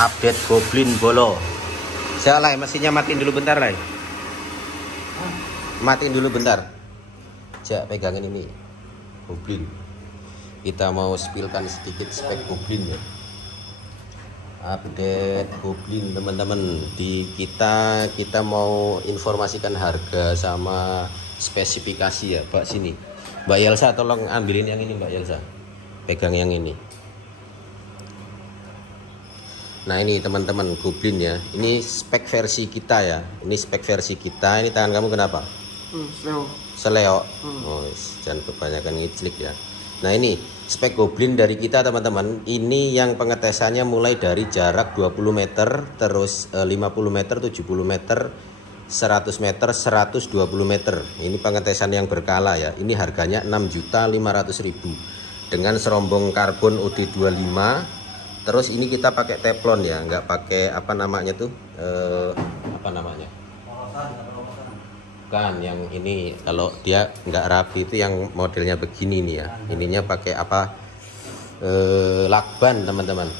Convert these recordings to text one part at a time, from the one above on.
Update Goblin Bolo. Saya Lai, mesinnya matiin dulu bentar Lai. Matiin dulu bentar. Jak pegangin ini Goblin. Kita mau spillkan sedikit spek Goblin ya. Update Goblin teman-teman. Di kita mau informasikan harga sama spesifikasi ya. Mbak sini. Mbak Yelsa tolong ambilin yang ini Mbak Yelsa. Pegang yang ini. Nah ini teman-teman Goblin ya. Ini spek versi kita ya. Ini spek versi kita. Ini tangan kamu kenapa? Seleo. Oh, jangan kebanyakan ngiclik ya. Nah ini spek Goblin dari kita teman-teman. Ini yang pengetesannya mulai dari jarak 20 meter, terus 50 meter, 70 meter, 100 meter, 120 meter. Ini pengetesan yang berkala ya. Ini harganya 6.500.000 dengan serombong karbon OD25. Terus ini kita pakai teflon ya, nggak pakai apa namanya tuh, apa namanya? Kan yang ini kalau dia nggak rapi itu yang modelnya begini nih ya. Ininya pakai apa? Lakban teman-teman.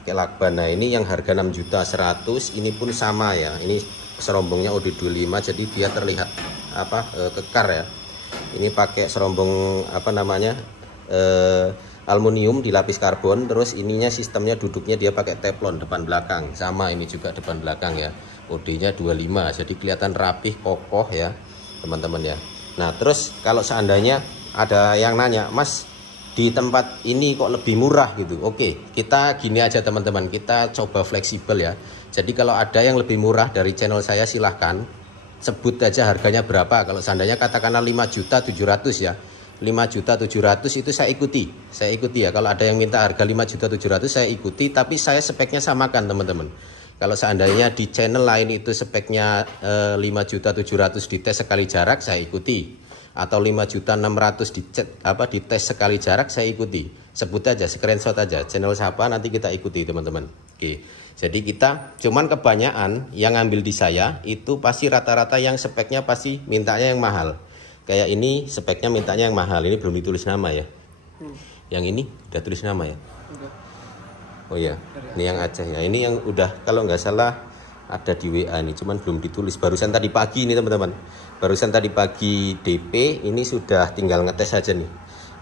Pakai lakban. Nah ini yang harga 6.100.000. Ini pun sama ya. Ini serombongnya OD25 jadi dia terlihat apa kekar ya. Ini pakai serombong apa namanya? Aluminium dilapis karbon, terus ininya sistemnya duduknya dia pakai teflon depan belakang, sama ini juga depan belakang ya, OD-nya 25, jadi kelihatan rapih kokoh ya teman-teman ya. Nah terus kalau seandainya ada yang nanya, Mas di tempat ini kok lebih murah gitu, oke kita gini aja teman-teman, kita coba fleksibel ya. Jadi kalau ada yang lebih murah dari channel saya silahkan sebut aja harganya berapa. Kalau seandainya katakanlah 5.700.000 ya, 5.700.000 itu saya ikuti ya. Kalau ada yang minta harga 5.700.000 saya ikuti, tapi saya speknya samakan teman-teman. Kalau seandainya di channel lain itu speknya 5.700.000 dites sekali jarak saya ikuti, atau 5.600.000 dites sekali jarak saya ikuti. Sebut aja, screenshot aja channel siapa, nanti kita ikuti teman-teman. Oke, jadi kita cuman kebanyakan yang ngambil di saya itu pasti rata-rata yang speknya pasti mintanya yang mahal. Kayak ini speknya mintanya yang mahal. Ini belum ditulis nama ya. Yang ini udah tulis nama ya. Oh iya, ini yang Aceh ya. Ini yang udah kalau nggak salah ada di WA nih, cuman belum ditulis. Barusan tadi pagi ini teman-teman. Barusan tadi pagi DP, ini sudah tinggal ngetes aja nih.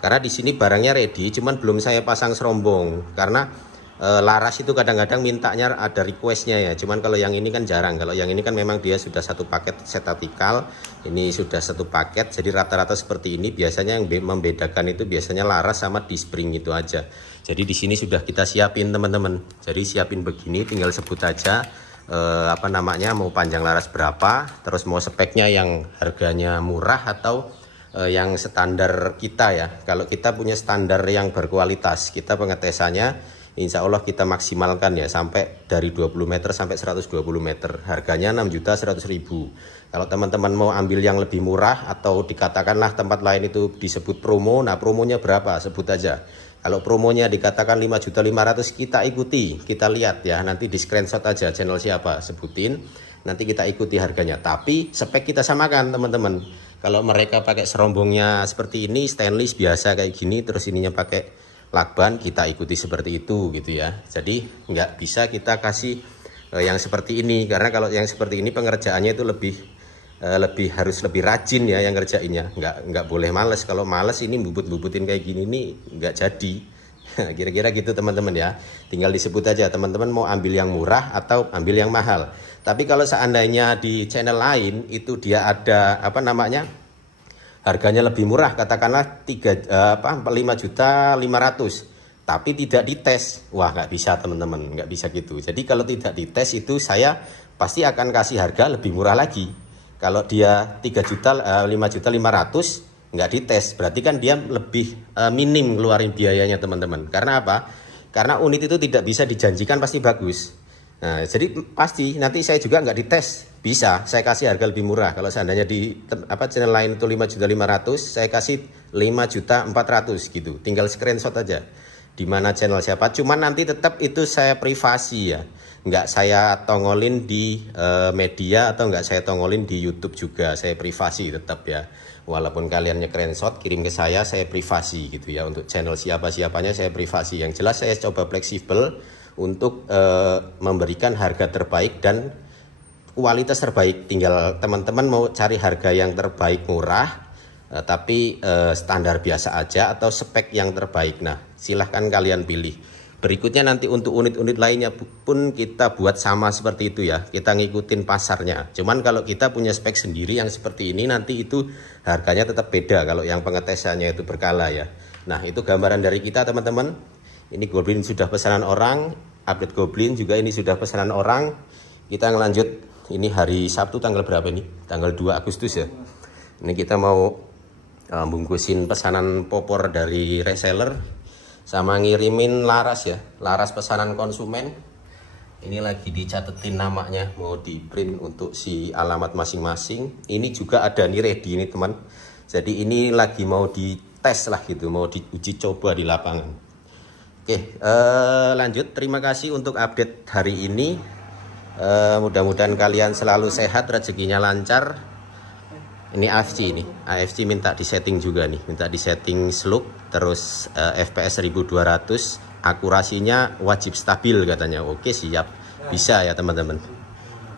Karena di sini barangnya ready, cuman belum saya pasang serombong karena laras itu kadang-kadang mintanya ada requestnya ya. Cuman kalau yang ini kan jarang. Kalau yang ini kan memang dia sudah satu paket setatikal. Ini sudah satu paket. Jadi rata-rata seperti ini. Biasanya yang membedakan itu biasanya laras sama dispring itu aja. Jadi di sini sudah kita siapin teman-teman. Jadi siapin begini, tinggal sebut aja apa namanya, mau panjang laras berapa. Terus mau speknya yang harganya murah atau yang standar kita ya. Kalau kita punya standar yang berkualitas, kita pengetesannya insya Allah kita maksimalkan ya sampai dari 20 meter sampai 120 meter. Harganya 6.100.000. Kalau teman-teman mau ambil yang lebih murah atau dikatakanlah tempat lain itu disebut promo, nah promonya berapa? Sebut aja. Kalau promonya dikatakan 5.500.000 kita ikuti, kita lihat ya, nanti di screenshot aja channel siapa, sebutin, nanti kita ikuti harganya. Tapi spek kita samakan teman-teman. Kalau mereka pakai serombongnya seperti ini, stainless biasa kayak gini, terus ininya pakai lakban, kita ikuti seperti itu gitu ya. Jadi nggak bisa kita kasih yang seperti ini, karena kalau yang seperti ini pengerjaannya itu harus lebih rajin ya yang ngerjainnya. Nggak boleh males. Kalau males ini bubut-bubutin kayak gini nih nggak jadi. Kira-kira gitu teman-teman ya. Tinggal disebut aja teman-teman mau ambil yang murah atau ambil yang mahal. Tapi kalau seandainya di channel lain itu dia ada apa namanya, harganya lebih murah, katakanlah 5.500.000 tapi tidak dites, wah nggak bisa teman-teman, nggak bisa gitu. Jadi kalau tidak dites itu saya pasti akan kasih harga lebih murah lagi. Kalau dia 5.500.000 nggak dites, berarti kan dia lebih minim ngeluarin biayanya teman-teman. Karena apa? Karena unit itu tidak bisa dijanjikan pasti bagus. Nah, jadi pasti nanti saya juga nggak dites, bisa saya kasih harga lebih murah. Kalau seandainya di channel lain itu 5.500.000, saya kasih 5.400.000 gitu. Tinggal screenshot aja di mana channel siapa. Cuman nanti tetap itu saya privasi ya, nggak saya tongolin di media atau nggak saya tongolin di YouTube juga. Saya privasi tetap ya. Walaupun kalian screenshot kirim ke saya privasi gitu ya. Untuk channel siapa-siapanya saya privasi. Yang jelas saya coba fleksibel untuk memberikan harga terbaik dan kualitas terbaik. Tinggal teman-teman mau cari harga yang terbaik murah tapi standar biasa aja atau spek yang terbaik. Nah, silahkan kalian pilih. Berikutnya nanti untuk unit-unit lainnya pun kita buat sama seperti itu ya. Kita ngikutin pasarnya. Cuman kalau kita punya spek sendiri yang seperti ini, nanti itu harganya tetap beda kalau yang pengetesannya itu berkala ya. Nah, itu gambaran dari kita teman-teman. Ini Goblin sudah pesanan orang, update Goblin juga ini sudah pesanan orang. Kita ngelanjut, ini hari Sabtu tanggal berapa nih? Tanggal 2 Agustus ya. Ini kita mau bungkusin pesanan popor dari reseller sama ngirimin laras ya, laras pesanan konsumen. Ini lagi dicatetin namanya, mau di print untuk si alamat masing-masing. Ini juga ada nih ready ini teman. Jadi ini lagi mau dites lah gitu, mau diuji coba di lapangan. Oke, lanjut. Terima kasih untuk update hari ini. Mudah-mudahan kalian selalu sehat, rezekinya lancar. Ini AFC minta disetting juga nih, minta disetting slope, terus FPS 1200, akurasinya wajib stabil katanya. Oke siap, bisa ya teman-teman.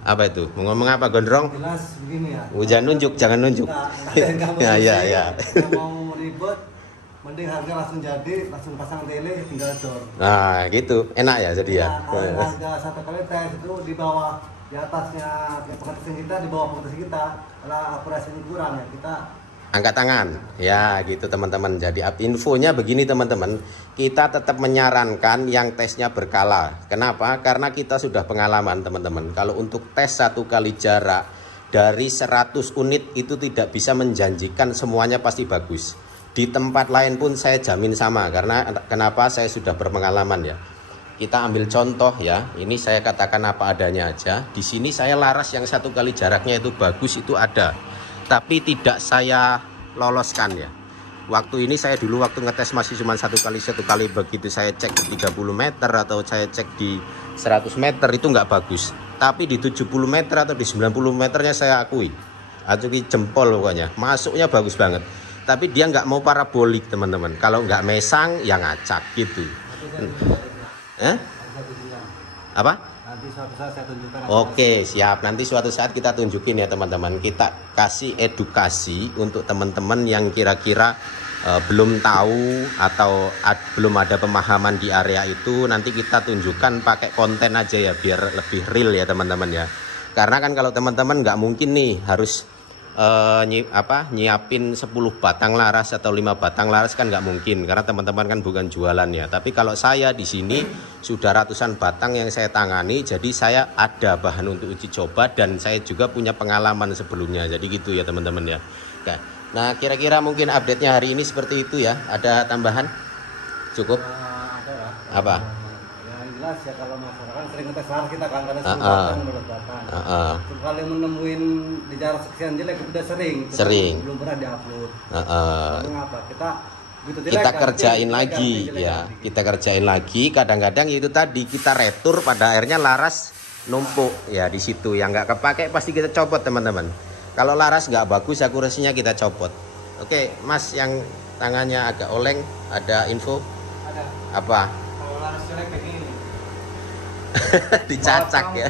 Apa itu? Mau ngomong apa Gondrong? Jelas begini ya. Jangan nunjuk, jangan nunjuk. Ya. Mau ribet, mending harga langsung jadi, langsung pasang tele, tinggal door. Nah gitu, enak ya jadi ya. Nah, harga satu kali tes itu di bawah, di atasnya pengetesan kita, di bawah pengetesan kita. Kalau akurasinya kurang ya kita angkat tangan ya gitu teman-teman. Jadi infonya begini teman-teman, kita tetap menyarankan yang tesnya berkala. Kenapa? Karena kita sudah pengalaman teman-teman. Kalau untuk tes 1 kali jarak dari 100 unit itu tidak bisa menjanjikan semuanya pasti bagus. Di tempat lain pun saya jamin sama. Karena kenapa? Saya sudah berpengalaman ya. Kita ambil contoh ya, ini saya katakan apa adanya aja. Di sini saya laras yang 1 kali jaraknya itu bagus itu ada, tapi tidak saya loloskan ya. Waktu ini saya dulu waktu ngetes masih cuma 1 kali, begitu saya cek di 30 meter atau saya cek di 100 meter itu nggak bagus. Tapi di 70 meter atau di 90 meternya saya akui jempol pokoknya, masuknya bagus banget. Tapi dia nggak mau parabolik teman-teman. Kalau nggak mesang ya ngacak gitu. Apa? nanti suatu saat saya tunjukkan. Oke siap, nanti suatu saat kita tunjukin ya teman-teman. Kita kasih edukasi untuk teman-teman yang kira-kira belum tahu atau belum ada pemahaman di area itu. Nanti kita tunjukkan pakai konten aja ya, biar lebih real ya teman-teman ya. Karena kan kalau teman-teman nggak mungkin nih harus nyiapin 10 batang laras atau 5 batang laras, kan nggak mungkin karena teman-teman kan bukan jualan ya. Tapi kalau saya di sini sudah ratusan batang yang saya tangani, jadi saya ada bahan untuk uji coba dan saya juga punya pengalaman sebelumnya. Jadi gitu ya teman-teman ya. Nah kira-kira mungkin update-nya hari ini seperti itu ya. Ada tambahan? Cukup? Ada ya. Apa? Yang jelas ya, kalau masyarakat sering ngetes laras kita kan karena menurut batang. Sekali menemuin di jarak sekian jelek udah sering. Belum pernah diupload. Mengapa? Kita Kerjain lagi ya. Kita kerjain lagi. Kadang-kadang itu tadi kita retur, pada akhirnya laras numpuk ya di situ. Yang nggak kepake pasti kita copot teman-teman. Kalau laras nggak bagus akurasinya kita copot. Oke, Mas yang tangannya agak oleng, ada info? Ada. Apa? Kalau laras jelek begini. Dicacak ya.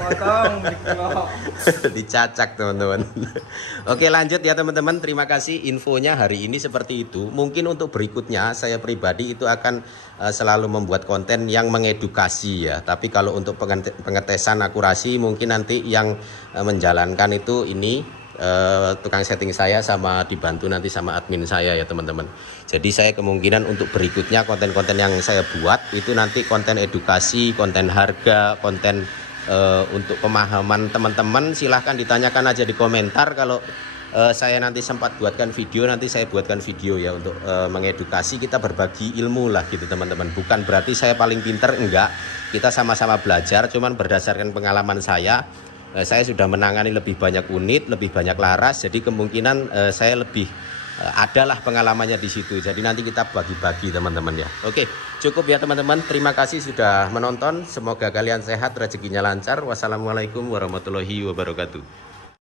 Dicacak teman-teman. Oke lanjut ya teman-teman. Terima kasih infonya hari ini seperti itu. Mungkin untuk berikutnya saya pribadi itu akan selalu membuat konten yang mengedukasi ya. Tapi kalau untuk pengetesan akurasi mungkin nanti yang menjalankan itu ini tukang setting saya sama dibantu nanti sama admin saya ya teman-teman. Jadi saya kemungkinan untuk berikutnya konten-konten yang saya buat itu nanti konten edukasi, konten harga, konten untuk pemahaman teman-teman. Silahkan ditanyakan aja di komentar. Kalau saya nanti sempat buatkan video, nanti saya buatkan video ya untuk mengedukasi, kita berbagi ilmu lah gitu teman-teman. Bukan berarti saya paling pinter, enggak. Kita sama-sama belajar, cuman berdasarkan pengalaman saya sudah menangani lebih banyak unit, lebih banyak laras, jadi kemungkinan saya lebih adalah pengalamannya di situ. Jadi nanti kita bagi-bagi teman-teman ya. Oke, cukup ya teman-teman. Terima kasih sudah menonton. Semoga kalian sehat, rezekinya lancar. Wassalamualaikum warahmatullahi wabarakatuh.